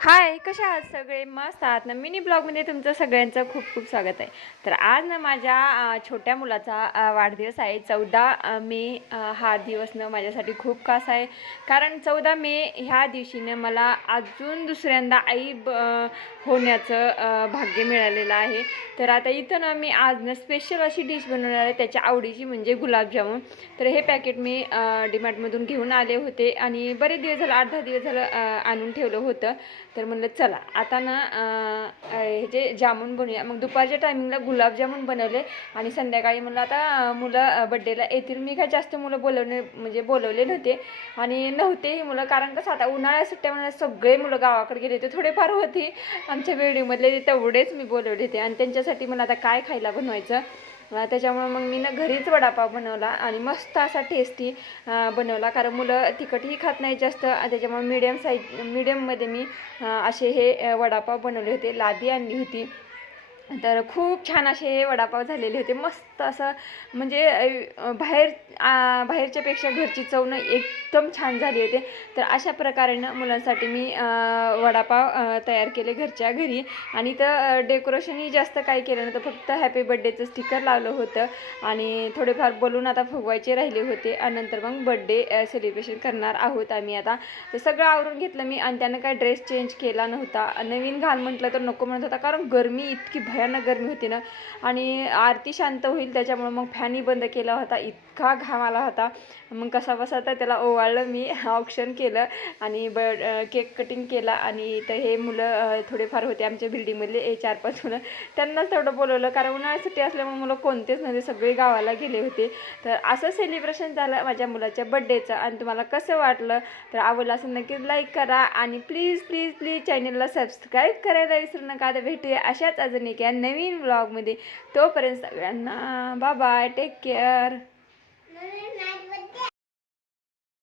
हाय, कशा आहात सगळे? मस्त आहात ना? मिनी ब्लॉगमध्ये तुमचं सगळ्यांचं खूप खूप स्वागत आहे. तर आज ना माझ्या छोट्या मुलाचा वाढदिवस आहे. 14 मे हा दिवस ना माझ्यासाठी खूप खास आहे. कारण 14 मे ह्या दिवशीनं मला अजून दुसऱ्यांदा होण्याचं भाग्य मिळालेलं आहे. तर आता इथं ना मी आज ना स्पेशल अशी डिश बनवणार आहे त्याच्या आवडीची, म्हणजे गुलाबजामुन. तर हे पॅकेट मी डीमार्टमधून घेऊन आले होते आणि बरेच दिवस झालं, 8-10 दिवस झालं आणून ठेवलं होतं. तर म्हणलं चला आता ना हे जे जामून बनवूया. मग दुपारच्या टायमिंगला गुलाबजामुन बनवले आणि संध्याकाळी म्हणलं आता मुलं बड्डेला येतील. मी काय जास्त मुलं बोलवले नव्हते आणि नव्हतेही मुलं, कारण कसं आता उन्हाळ्या सुट्ट्या म्हणून सगळे मुलं गावाकडे गेले होते. थोडेफार होती आमच्या बिल्डिंगमधले, तेवढेच मी बोलवले होते आणि त्यांच्यासाठी मला आता काय खायला बनवायचं. त्याच्यामुळं मग मी ना घरीच वडापाव बनवला आणि मस्त असा टेस्टी बनवला. कारण मुलं तिखटही खात नाही जास्त, त्याच्यामुळे मीडियममध्ये मी असे हे वडापाव बनवले होते. लादी आणली होती. तर खूप छान असे हे वडापाव झालेले होते. मस्त असं म्हणजे बाहेरच्या पेक्षा घरची चव ना एकदम छान झाली होते. तर अशा प्रकारे ना मुलांसाठी मी वडापाव तयार केले घरच्या घरी. आणि तर डेकोरेशनही जास्त काही केलं नव्हतं, फक्त हॅपी बड्डेचं स्टिकर लावलं होतं आणि थोडेफार बलून आता फुगवायचे राहिले होते. आणि नंतर मग बड्डे सेलिब्रेशन करणार आहोत आम्ही आता. तर सगळं आवरून घेतलं मी आणि त्यानं काय ड्रेस चेंज केला नव्हता. नवीन घाल म्हटलं तर नको म्हणत होता, कारण गरमी इतकी भयानक गरमी होती ना. आणि आरती शांत होईल त्याच्यामुळे मग फॅनही बंद केला होता. इतका घाम आला होता. मग कसा बसा तर त्याला ओवाळलं मी, ऑप्शन केलं आणि केक कटिंग केला. आणि इथं हे मुलं थोडेफार होते आमच्या बिल्डिंगमधले 4-5 मुलं, त्यांनाच तेवढं बोलवलं, कारण उन्हाळ्यात सुट्टी असल्यामुळे मुलं कोणतेच नव्हते, सगळे गावाला गेले होते. तर असं सेलिब्रेशन झालं माझ्या मुलाच्या बड्डेचं. आणि तुम्हाला कसं वाटलं? तर आवडलं असेल नक्कीच लाईक करा आणि प्लीज प्लीज प्लीज चॅनलला सबस्क्राईब करायला विसरू नका. आता भेटूया अशाच अजून एका नवीन ब्लॉगमध्ये. तोपर्यंत सगळ्यांना बाय बाय, टेक केअर.